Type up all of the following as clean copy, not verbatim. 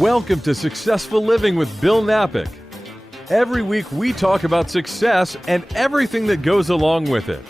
Welcome to Successful Living with Bill Napick. Every week we talk about success and everything that goes along with it.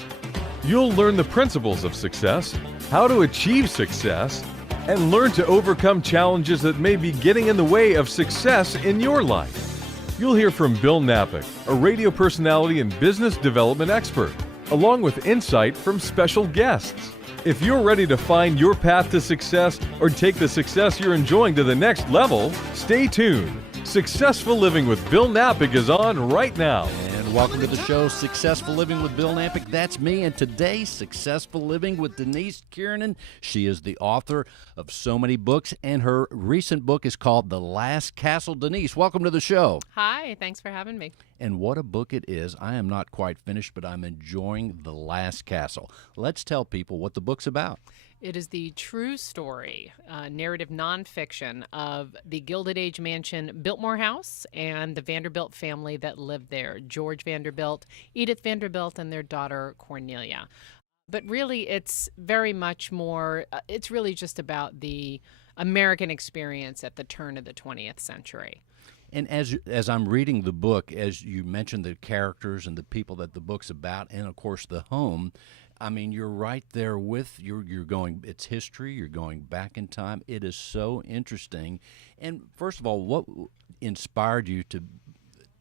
You'll learn the principles of success, how to achieve success, and learn to overcome challenges that may be getting in the way of success in your life. You'll hear from Bill Napick, a radio personality and business development expert, along with insight from special guests. If you're ready to find your path to success or take the success you're enjoying to the next level, stay tuned. Successful Living with Bill Napick is on right now. And welcome to the show, Successful Living with Bill Napick. That's me. And today, Successful Living with Denise Kiernan. She is the author of so many books, and her recent book is called The Last Castle. Denise, welcome to the show. Hi, thanks for having me. And what a book it is. I am not quite finished, but I'm enjoying The Last Castle. Let's tell people what the book's about. It is the true story, narrative nonfiction of the Gilded Age mansion Biltmore House and the Vanderbilt family that lived there, George Vanderbilt, Edith Vanderbilt, and their daughter Cornelia. But really, it's very much more, it's really just about the American experience at the turn of the 20th century. And as I'm reading the book, as you mentioned the characters and the people that the book's about, and of course the home, I mean, you're right there with, you're going, it's history, you're going back in time. It is so interesting. And first of all, what inspired you to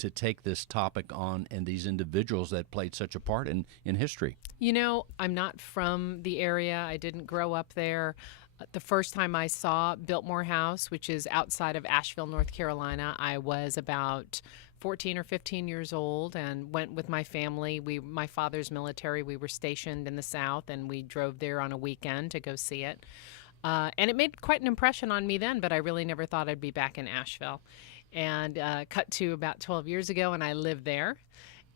take this topic on and these individuals that played such a part in history? You know, I'm not from the area. I didn't grow up there. The first time I saw Biltmore House, which is outside of Asheville, North Carolina, I was about 14 or 15 years old and went with my family. My father's military, we were stationed in the South, and we drove there on a weekend to go see it. And it made quite an impression on me then, but I really never thought I'd be back in Asheville. And cut to about 12 years ago, and I lived there.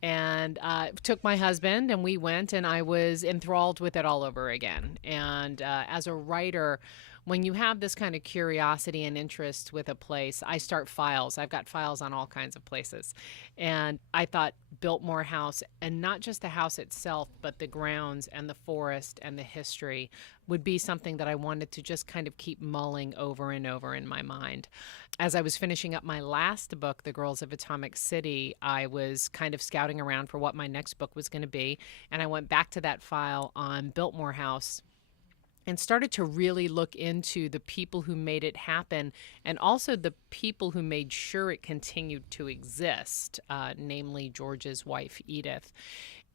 And took my husband, and we went, and I was enthralled with it all over again. And as a writer, when you have this kind of curiosity and interest with a place, I start files. I've got files on all kinds of places. And I thought Biltmore House, and not just the house itself, but the grounds and the forest and the history would be something that I wanted to just kind of keep mulling over and over in my mind. As I was finishing up my last book, The Girls of Atomic City, I was kind of scouting around for what my next book was going to be. And I went back to that file on Biltmore House and started to really look into the people who made it happen, and also the people who made sure it continued to exist, namely George's wife, Edith.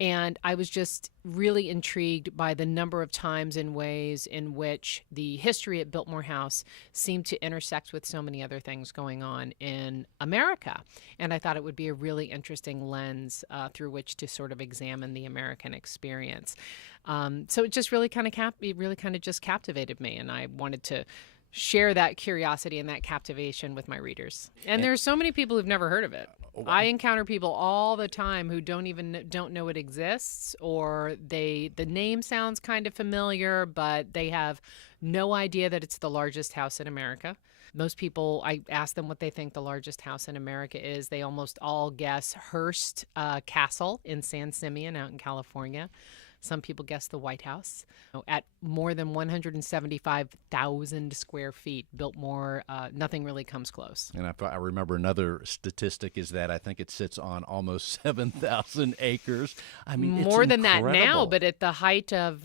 And I was just really intrigued by the number of times and ways in which the history at Biltmore House seemed to intersect with so many other things going on in America. And I thought it would be a really interesting lens through which to sort of examine the American experience. So it just really kind of just captivated me, and I wanted to share that curiosity and that captivation with my readers. And there are so many people who've never heard of it. I encounter people all the time who don't know it exists, or the name sounds kind of familiar, but they have no idea that it's the largest house in America. Most people, I ask them what they think the largest house in America is. They almost all guess Hearst Castle in San Simeon out in California. Some people guess the White House. At more than 175,000 square feet, Biltmore, nothing really comes close. And I remember another statistic is that I think it sits on almost 7,000 acres. I mean, it's more than incredible. that now. But at the height of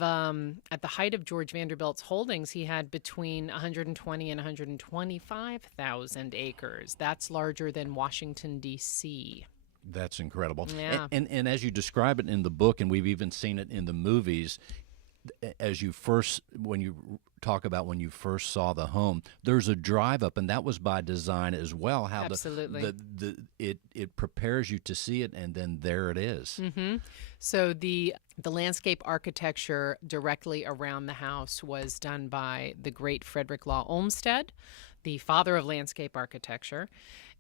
George Vanderbilt's holdings, he had between 120 and 125,000 acres. That's larger than Washington, D.C. That's incredible. Yeah. And as you describe it in the book, and we've even seen it in the movies, when you talk about when you first saw the home, there's a drive up, and that was by design as well. How Absolutely. It prepares you to see it, and then there it is. Mm-hmm. So the landscape architecture directly around the house was done by the great Frederick Law Olmsted, the father of landscape architecture.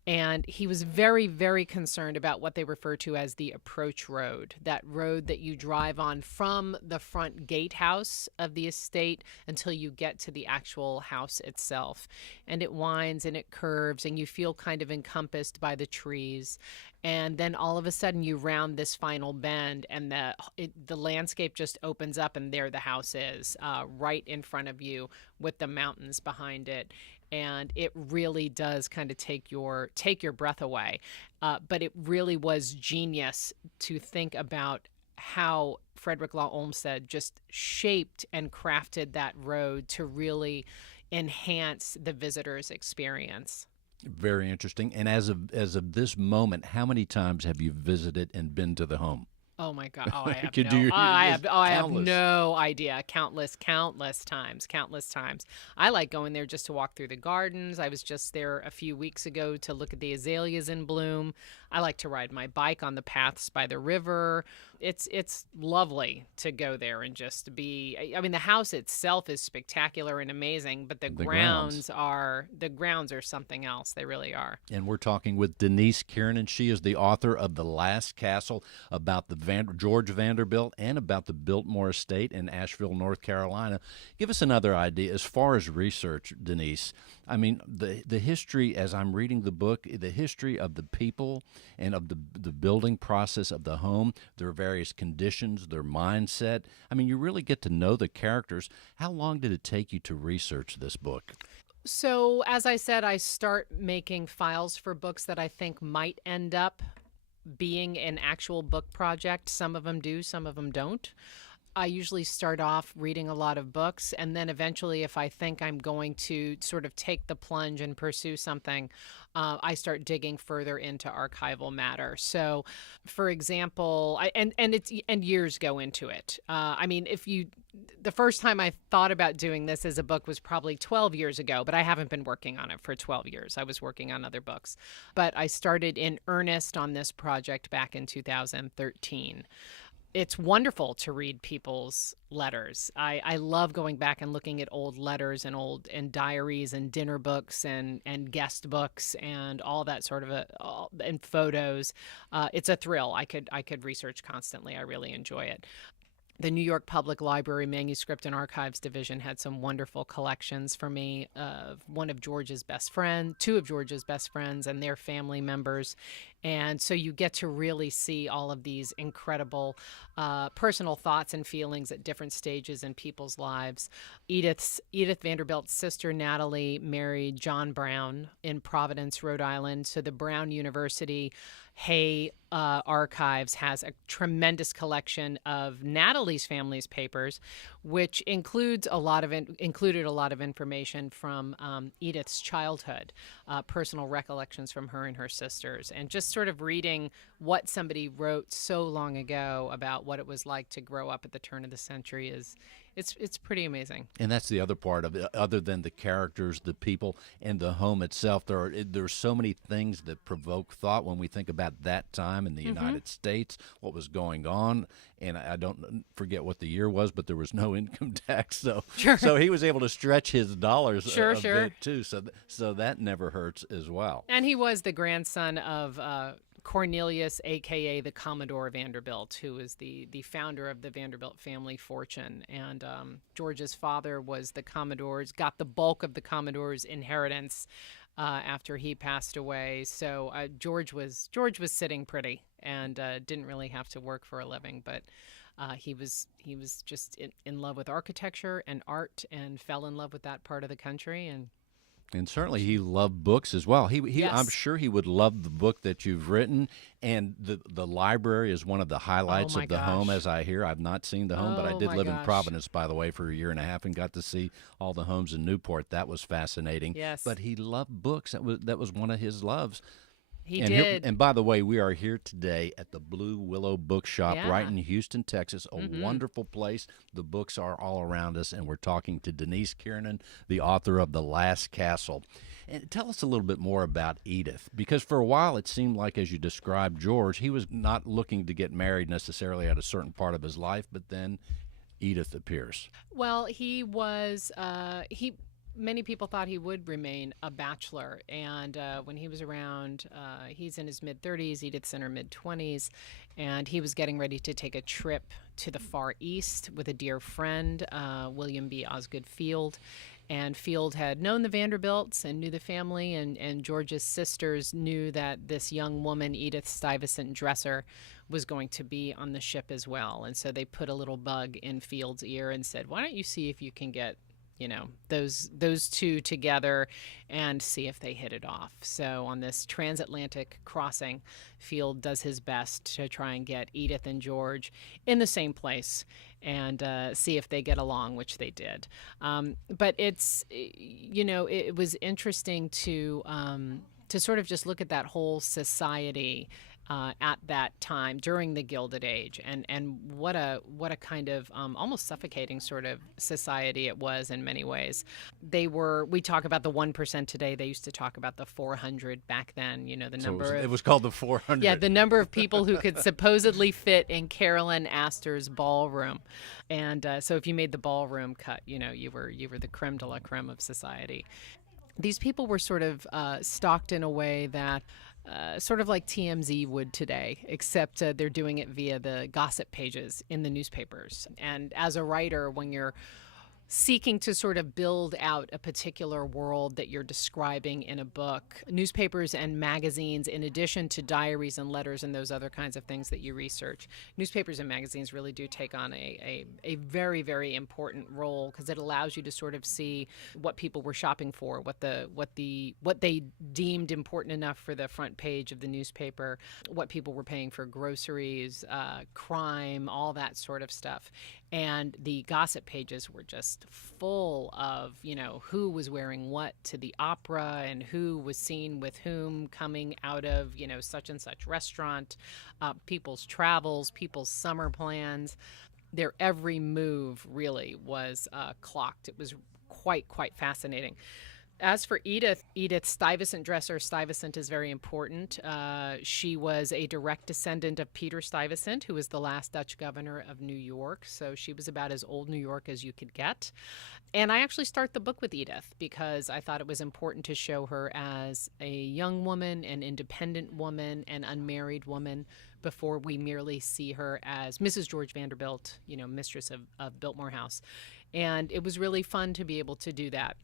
And he was very, very concerned about what they refer to as the approach road, that road that you drive on from the front gatehouse of the estate until you get to the actual house itself. And it winds and it curves, and you feel kind of encompassed by the trees. And then all of a sudden you round this final bend, and the landscape just opens up, and there the house is, right in front of you with the mountains behind it. and it really does kind of take your breath away. But it really was genius to think about how Frederick Law Olmsted just shaped and crafted that road to really enhance the visitor's experience. Very interesting. And as of this moment, how many times have you visited and been to the home? Oh my God! Oh, I have Could no. you- I it's have countless. no idea. Countless times. Countless times. I like going there just to walk through the gardens. I was just there a few weeks ago to look at the azaleas in bloom. I like to ride my bike on the paths by the river. It's lovely to go there and just be. I mean, the house itself is spectacular and amazing, but the grounds are something else. They really are. And we're talking with Denise Kiernan. She is the author of The Last Castle, about the George Vanderbilt and about the Biltmore Estate in Asheville, North Carolina. Give us another idea as far as research, Denise. I mean, the history, as I'm reading the book, the history of the people and of the building process of the home, their various conditions, their mindset. I mean, you really get to know the characters. How long did it take you to research this book? So, as I said, I start making files for books that I think might end up being an actual book project. Some of them do, some of them don't. I usually start off reading a lot of books, and then eventually, if I think I'm going to sort of take the plunge and pursue something, I start digging further into archival matter. So, for example, and years go into it. I mean, the first time I thought about doing this as a book was probably 12 years ago, but I haven't been working on it for 12 years. I was working on other books, but I started in earnest on this project back in 2013. It's wonderful to read people's letters. I love going back and looking at old letters and diaries and dinner books and guest books and all that sort of and photos. It's a thrill. I could research constantly. I really enjoy it. The New York Public Library Manuscript and Archives Division had some wonderful collections for me of two of George's best friends and their family members. And so you get to really see all of these incredible personal thoughts and feelings at different stages in people's lives. Edith Vanderbilt's sister Natalie married John Brown in Providence, Rhode Island. So the Brown University Hay Archives has a tremendous collection of Natalie's family's papers, which included a lot of information from Edith's childhood, personal recollections from her and her sisters, and just sort of reading what somebody wrote so long ago about what it was like to grow up at the turn of the century it's pretty amazing. And that's the other part of it. Other than the characters, the people, and the home itself, there's so many things that provoke thought when we think about that time in the United States, what was going on. And I don't forget what the year was, but there was no income tax, so so he was able to stretch his dollars a bit too. So that never hurts as well. And he was the grandson of Cornelius, a.k.a. the Commodore Vanderbilt, who was the founder of the Vanderbilt family fortune. And George's father was got the bulk of the Commodore's inheritance after he passed away. So George was sitting pretty and didn't really have to work for a living, but he was just in love with architecture and art and fell in love with that part of the country. And certainly he loved books as well. Yes. I'm sure he would love the book that you've written. And the library is one of the highlights of the home, as I hear. I've not seen the home, but I did live in Providence, by the way, for a year and a half and got to see all the homes in Newport. That was fascinating. Yes. But he loved books. That was one of his loves. He did. And by the way, we are here today at the Blue Willow Bookshop right in Houston, Texas, a wonderful place. The books are all around us, and we're talking to Denise Kiernan, the author of The Last Castle. And tell us a little bit more about Edith, because for a while it seemed like, as you described George, he was not looking to get married necessarily at a certain part of his life, but then Edith appears. Well, he was many people thought he would remain a bachelor. And when he was around, he's in his mid-30s, Edith's in her mid-20s, and he was getting ready to take a trip to the Far East with a dear friend, William B. Osgood Field. And Field had known the Vanderbilts and knew the family, and George's sisters knew that this young woman, Edith Stuyvesant Dresser, was going to be on the ship as well. And so they put a little bug in Field's ear and said, why don't you see if you can get those two together and see if they hit it off. So on this transatlantic crossing, Field does his best to try and get Edith and George in the same place and see if they get along, which they did. But it was interesting to sort of just look at that whole society at that time during the Gilded Age, and what a kind of almost suffocating sort of society it was in many ways. We talk about the 1% today. They used to talk about the 400 back then. It was called the 400. Yeah, the number of people who could supposedly fit in Carolyn Astor's ballroom, and so if you made the ballroom cut, you were the creme de la creme of society. These people were sort of stalked in a way that sort of like TMZ would today, except they're doing it via the gossip pages in the newspapers. And as a writer, when you're seeking to sort of build out a particular world that you're describing in a book, newspapers and magazines, in addition to diaries and letters and those other kinds of things that you research, newspapers and magazines really do take on a very, very important role, because it allows you to sort of see what people were shopping for, what they deemed important enough for the front page of the newspaper, what people were paying for groceries, crime, all that sort of stuff. And the gossip pages were just full of, who was wearing what to the opera and who was seen with whom coming out of, such and such restaurant, people's travels, people's summer plans. Their every move really was clocked. It was quite fascinating. As for Edith Stuyvesant dresser, Stuyvesant is very important. She was a direct descendant of Peter Stuyvesant, who was the last Dutch governor of New York. So she was about as old New York as you could get. And I actually start the book with Edith because I thought it was important to show her as a young woman, an independent woman, an unmarried woman, before we merely see her as Mrs. George Vanderbilt, mistress of Biltmore House. And it was really fun to be able to do that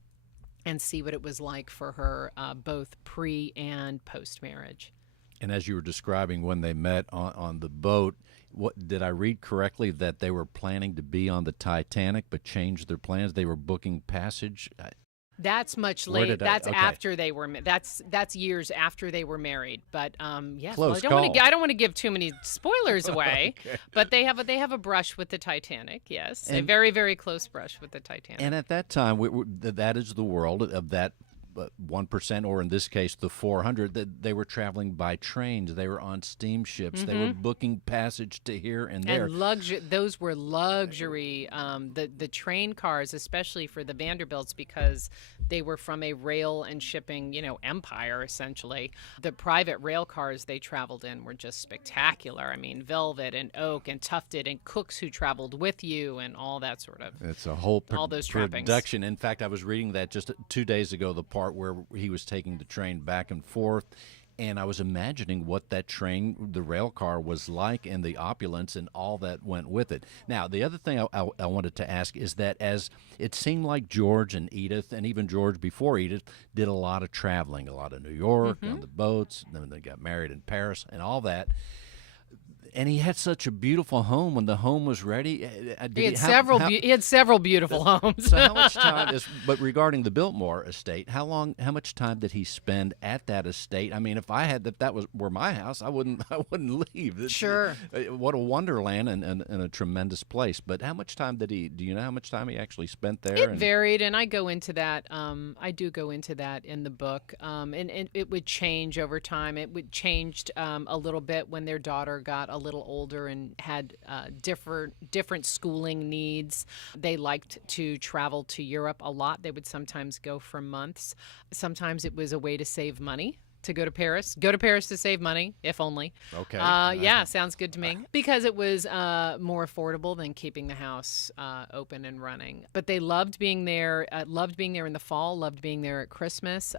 and see what it was like for her both pre and post marriage. And as you were describing when they met on the boat, what did I read correctly that they were planning to be on the Titanic but changed their plans? They were booking passage. That's much later. That's after they were. That's years after they were married. But yes, close I don't want to give too many spoilers away. Okay. But they have a brush with the Titanic. Yes, a very, very close brush with the Titanic. And at that time, that is the world of that 1%, or in this case, the 400. That they were traveling by trains. They were on steamships. Mm-hmm. They were booking passage to here and there. And those were luxury. The train cars, especially for the Vanderbilts, because they were from a rail and shipping, empire essentially. The private rail cars they traveled in were just spectacular. I mean, velvet and oak and tufted and cooks who traveled with you and all that sort of. It's a whole all those trappings. Production. In fact, I was reading that just 2 days ago. The part where he was taking the train back and forth, and I was imagining what that train, the rail car, was like, and the opulence and all that went with it. Now, the other thing I wanted to ask is that as it seemed like George and Edith, and even George before Edith, did a lot of traveling, a lot of New York, on the boats, and then they got married in Paris and all that. And he had such a beautiful home. When the home was ready, he had several beautiful homes. So how much time but regarding the Biltmore estate, how much time did he spend at that estate? I mean, if that were my house, I wouldn't leave. Sure. What a wonderland and a tremendous place. But how much time do you know how much time he actually spent there? It varied, and I go into that. I do go into that in the book. And it would change over time. It would changed a little bit when their daughter got a little older and had different schooling needs. They liked to travel to Europe a lot. They would sometimes go for months. Sometimes it was a way to save money. To go to Paris. Go to Paris to save money, if only. Okay. Yeah, sounds good to me. Because it was more affordable than keeping the house open and running. But they loved being there. Loved being there in the fall. Loved being there at Christmas.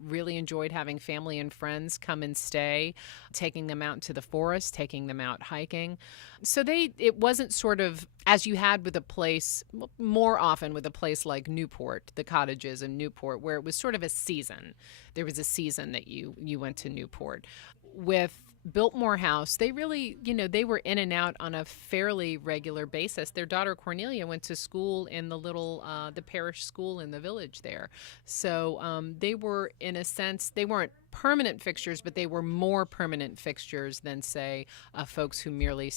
Really enjoyed having family and friends come and stay. Taking them out into the forest. Taking them out hiking. So it wasn't sort of as you had with a place, more often with a place like Newport, the cottages in Newport, where it was sort of a season. There was a season that you went to Newport. With Biltmore House, they really, they were in and out on a fairly regular basis. Their daughter Cornelia went to school in the parish school in the village there. So they were, in a sense, they weren't permanent fixtures, but they were more permanent fixtures than, say, folks who merely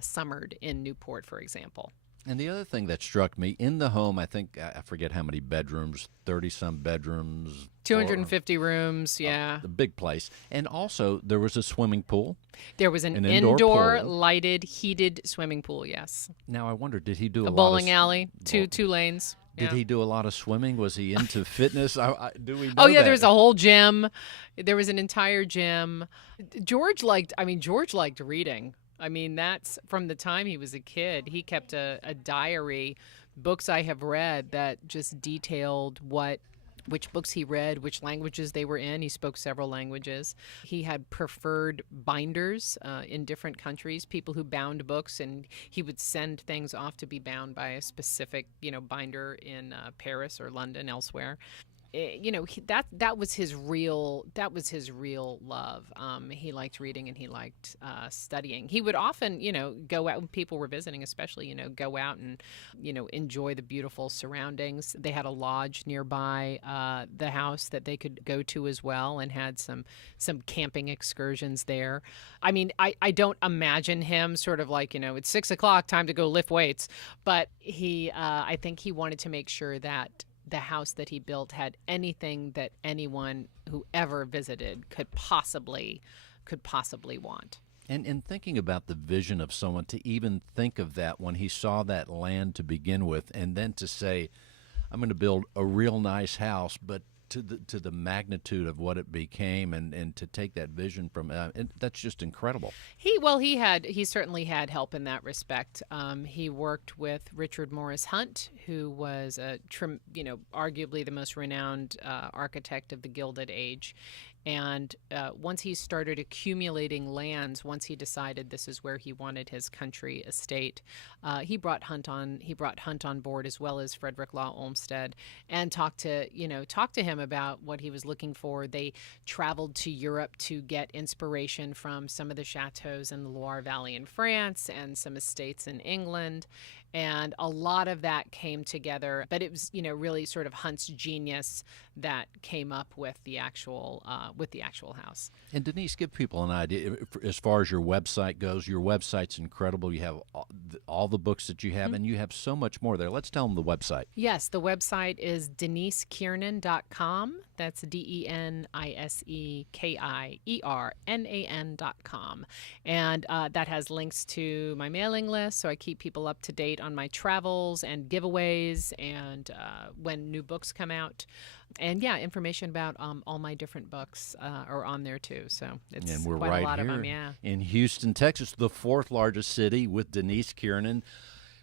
summered in Newport, for example. And the other thing that struck me, in the home, I think, I forget how many bedrooms, 30-some bedrooms. 250 rooms, yeah. The big place. And also, there was a swimming pool. There was an indoor pool. lighted, heated swimming pool, yes. Now, I wonder, did he do a bowling alley, two lanes. Did he do a lot of swimming? Was he into fitness? Do we know Oh, yeah, that? there was a whole gym. There was an entire gym. George liked reading. I mean, that's from the time he was a kid. He kept a diary, books I have read that just detailed which books he read, which languages they were in. He spoke several languages. He had preferred binders in different countries, people who bound books, and he would send things off to be bound by a specific, binder in Paris or London, elsewhere. That was his real love. He liked reading and he liked studying. He would often, go out when people were visiting, especially, go out and, enjoy the beautiful surroundings. They had a lodge nearby the house that they could go to as well, and had some camping excursions there. I mean, I don't imagine him sort of like, it's 6 o'clock, time to go lift weights. But I think he wanted to make sure that the house that he built had anything that anyone who ever visited could possibly want. And in thinking about the vision of someone, to even think of that when he saw that land to begin with, and then to say, I'm going to build a real nice house, but to the magnitude of what it became, and to take that vision from that's just incredible. He certainly had help in that respect. He worked with Richard Morris Hunt, who was arguably the most renowned architect of the Gilded Age. And once he started accumulating lands, once he decided this is where he wanted his country estate, he brought Hunt on board, as well as Frederick Law Olmsted, and talked to him about what he was looking for. They traveled to Europe to get inspiration from some of the chateaus in the Loire Valley in France and some estates in England. And a lot of that came together, but it was, really sort of Hunt's genius that came up with the actual house. And Denise, give people an idea as far as your website goes. Your website's incredible. You have all the books that you have, and you have so much more there. Let's tell them the website. Yes, the website is DeniseKiernan.com. That's DeniseKiernan.com. And that has links to my mailing list, so I keep people up to date on my travels and giveaways and when new books come out. And information about all my different books are on there too. So it's and we're quite right a lot here of them. Yeah. In Houston, Texas, the fourth largest city, with Denise Kiernan.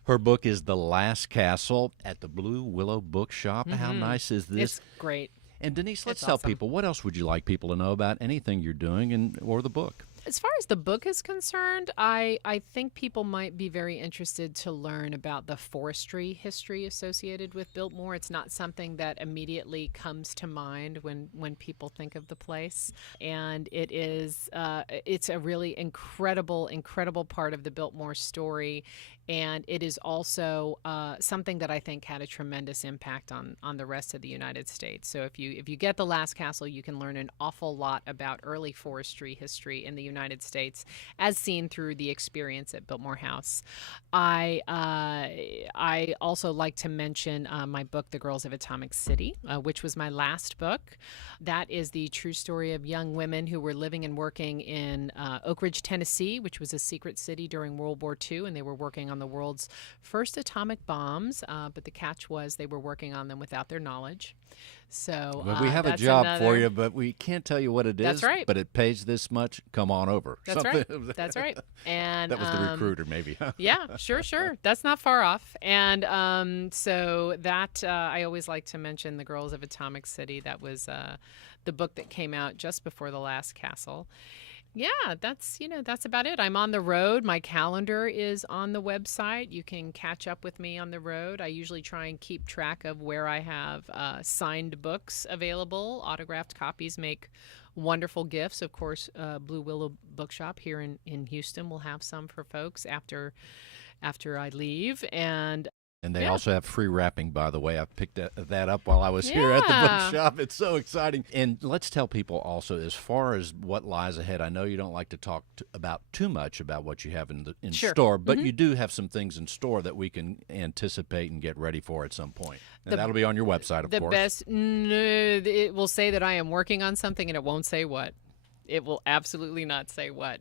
Her book is The Last Castle at the Blue Willow Bookshop. Mm-hmm. How nice is this? It's great. And Denise, let's It's tell awesome. people, what else would you like people to know about anything you're doing or the book? As far as the book is concerned, I think people might be very interested to learn about the forestry history associated with Biltmore. It's not something that immediately comes to mind when people think of the place. And it's a really incredible part of the Biltmore story. And it is also something that I think had a tremendous impact on the rest of the United States. So if you get The Last Castle, you can learn an awful lot about early forestry history in the United States, as seen through the experience at Biltmore House. I also like to mention my book, The Girls of Atomic City, which was my last book. That is the true story of young women who were living and working in Oak Ridge, Tennessee, which was a secret city during World War II, and they were working on the world's first atomic bombs, but the catch was they were working on them without their knowledge. So well, we have a job for you, but we can't tell you what it is. That's right. But it pays this much. Come on over. That's right. That's right. And that was the recruiter, maybe. Yeah, sure. That's not far off. And so that I always like to mention The Girls of Atomic City. That was the book that came out just before The Last Castle. Yeah, that's about it. I'm on the road. My calendar is on the website. You can catch up with me on the road. I usually try and keep track of where I have signed books available. Autographed copies make wonderful gifts. Of course, Blue Willow Bookshop here in Houston will have some for folks after I leave. And they Yeah. also have free wrapping, by the way. I picked that up while I was here at the Yeah. bookshop. It's so exciting. And let's tell people also, as far as what lies ahead, I know you don't like to talk about too much about what you have in Sure. store, but you do have some things in store that we can anticipate and get ready for at some point. And that'll be on your website, of The course. best, no, it will say that I am working on something and it won't say what. It will absolutely not say what.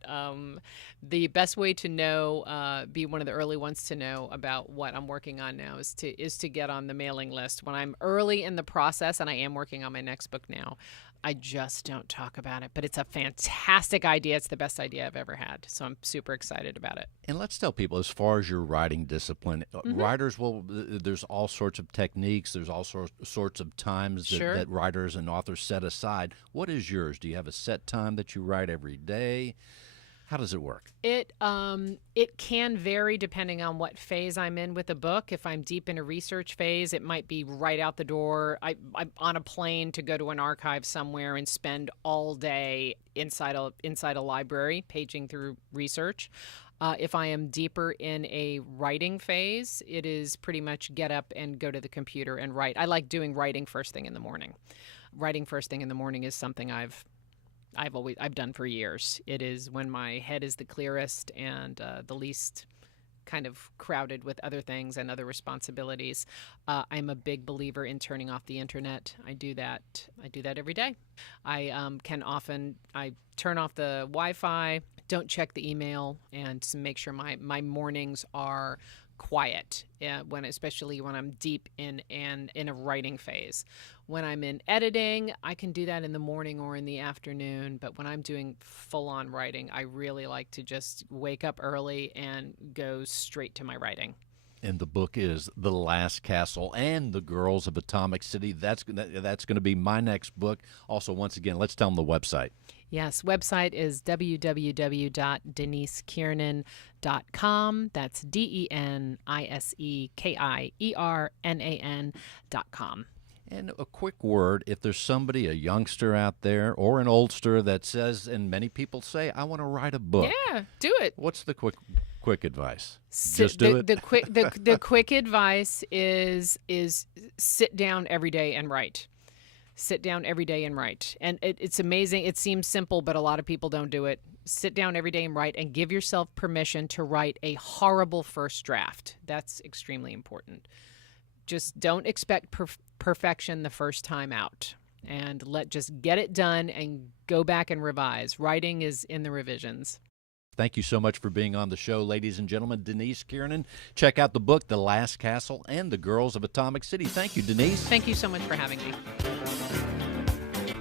The best way to know, be one of the early ones to know about what I'm working on now is to get on the mailing list. When I'm early in the process, and I am working on my next book now, I just don't talk about it. But it's a fantastic idea. It's the best idea I've ever had. So I'm super excited about it. And let's tell people, as far as your writing discipline, writers there's all sorts of techniques, there's all sorts of times Sure. that writers and authors set aside. What is yours? Do you have a set time that you write every day? How does it work? It can vary depending on what phase I'm in with a book. If I'm deep in a research phase, it might be right out the door. I'm on a plane to go to an archive somewhere and spend all day inside a library paging through research. If I am deeper in a writing phase, it is pretty much get up and go to the computer and write. I like doing writing first thing in the morning. Writing first thing in the morning is something I've done for years. It is when my head is the clearest and the least kind of crowded with other things and other responsibilities. I'm a big believer in turning off the internet. I do that every day. I turn off the Wi-Fi, don't check the email, and to make sure my mornings are quiet, especially when I'm deep in a writing phase. When I'm in editing, I can do that in the morning or in the afternoon, but when I'm doing full-on writing, I really like to just wake up early and go straight to my writing. And the book is The Last Castle and the Girls of Atomic City. That's going to be my next book. Also, once again, let's tell them the website. Yes, website is www.denisekiernan.com. That's DENISEKIERNAN.com. And a quick word, if there's somebody, a youngster out there or an oldster that says, and many people say, I want to write a book. Yeah, do it. What's the quick advice? Just do it? The quick advice is sit down every day and write. Sit down every day and write. And it's amazing. It seems simple, but a lot of people don't do it. Sit down every day and write, and give yourself permission to write a horrible first draft. That's extremely important. Just don't expect perfection the first time out, and just get it done and go back and revise. Writing is in the revisions. Thank you so much for being on the show, ladies and gentlemen. Denise Kiernan. Check out the book, The Last Castle and the Girls of Atomic City. Thank you, Denise. Thank you so much for having me.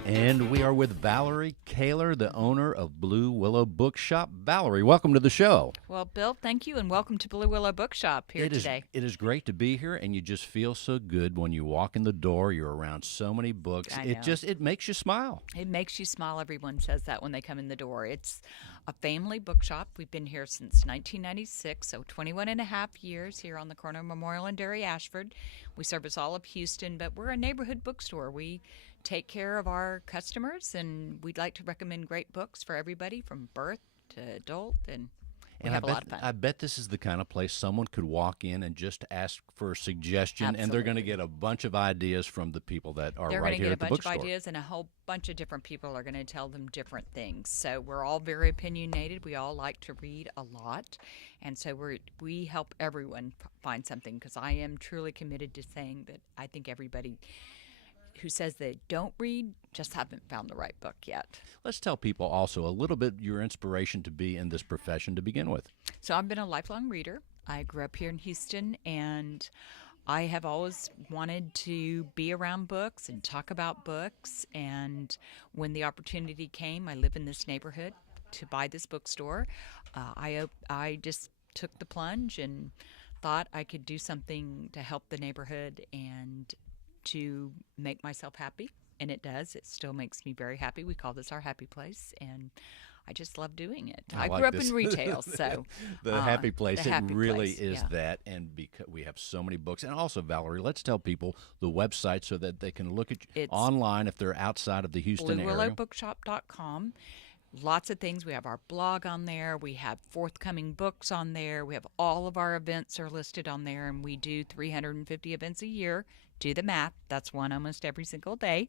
And we are with Valerie Kaler, the owner of Blue Willow Bookshop. Valerie, welcome to the show. Well, Bill, thank you, and welcome to Blue Willow Bookshop here today. It is great to be here, and you just feel so good when you walk in the door. You're around so many books. I know. It makes you smile. It makes you smile. Everyone says that when they come in the door. It's a family bookshop. We've been here since 1996, so 21 and a half years here on the corner of Memorial and Dairy Ashford. We service all of Houston, but we're a neighborhood bookstore. We take care of our customers, and we'd like to recommend great books for everybody from birth to adult, and we have a lot of fun. I bet this is the kind of place someone could walk in and just ask for a suggestion, and they're going to get a bunch of ideas from the people that are right here at the bookstore. They're going to get a bunch of ideas, and a whole bunch of different people are going to tell them different things. So we're all very opinionated. We all like to read a lot, and so we help everyone find something, because I am truly committed to saying that I think everybody who says they don't read just haven't found the right book yet. Let's tell people also a little bit your inspiration to be in this profession to begin with. So I've been a lifelong reader. I grew up here in Houston, and I have always wanted to be around books and talk about books. And when the opportunity came, I live in this neighborhood, to buy this bookstore. I just took the plunge and thought I could do something to help the neighborhood and to make myself happy, and it does. It still makes me very happy. We call this our happy place, and I just love doing it. I I like grew up this. in retail, so The happy place. the It happy really place, is yeah. that, and because we have so many books. And also, Valerie, let's tell people the website so that they can look at It's online if they're outside of the Houston area. BlueWillowBookshop.com. Lots of things. We have our blog on there. We have forthcoming books on there. We have all of our events are listed on there, and we do 350 events a year. Do the math. That's one almost every single day.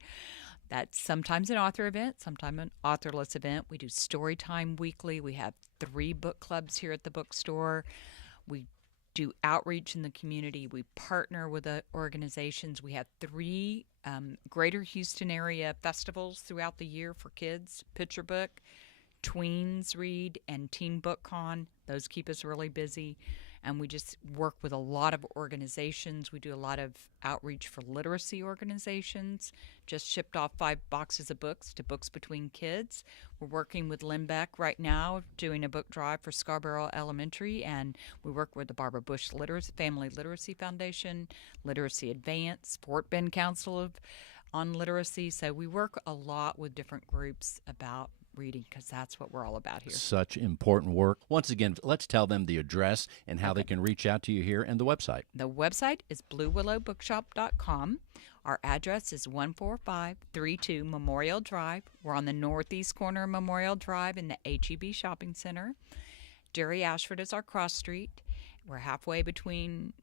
That's sometimes an author event, sometimes an authorless event. We do story time weekly. We have 3 book clubs here at the bookstore. We do outreach in the community. We partner with organizations. We have 3 greater Houston area festivals throughout the year for kids, Picture Book, Tweens Read, and Teen Book Con. Those keep us really busy. And we just work with a lot of organizations. We do a lot of outreach for literacy organizations. Just shipped off 5 boxes of books to Books Between Kids. We're working with Limbeck right now, doing a book drive for Scarborough Elementary, and we work with the Barbara Bush Family Literacy Foundation, Literacy Advance, Fort Bend Council on Literacy. So we work a lot with different groups about reading, because that's what we're all about here. Such important work. Once again, let's tell them the address and how they can reach out to you here, and the website. The website is BlueWillowBookshop.com. Our address is 14532 Memorial Drive. We're on the northeast corner of Memorial Drive in the HEB Shopping Center. Jerry Ashford is our cross street. We're halfway between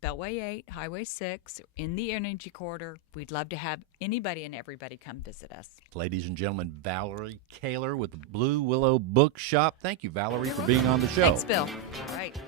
Beltway 8, Highway 6, in the Energy Corridor. We'd love to have anybody and everybody come visit us. Ladies and gentlemen, Valerie Kaler with Blue Willow Bookshop. Thank you, Valerie, for being on the show. Thanks, Bill. All right.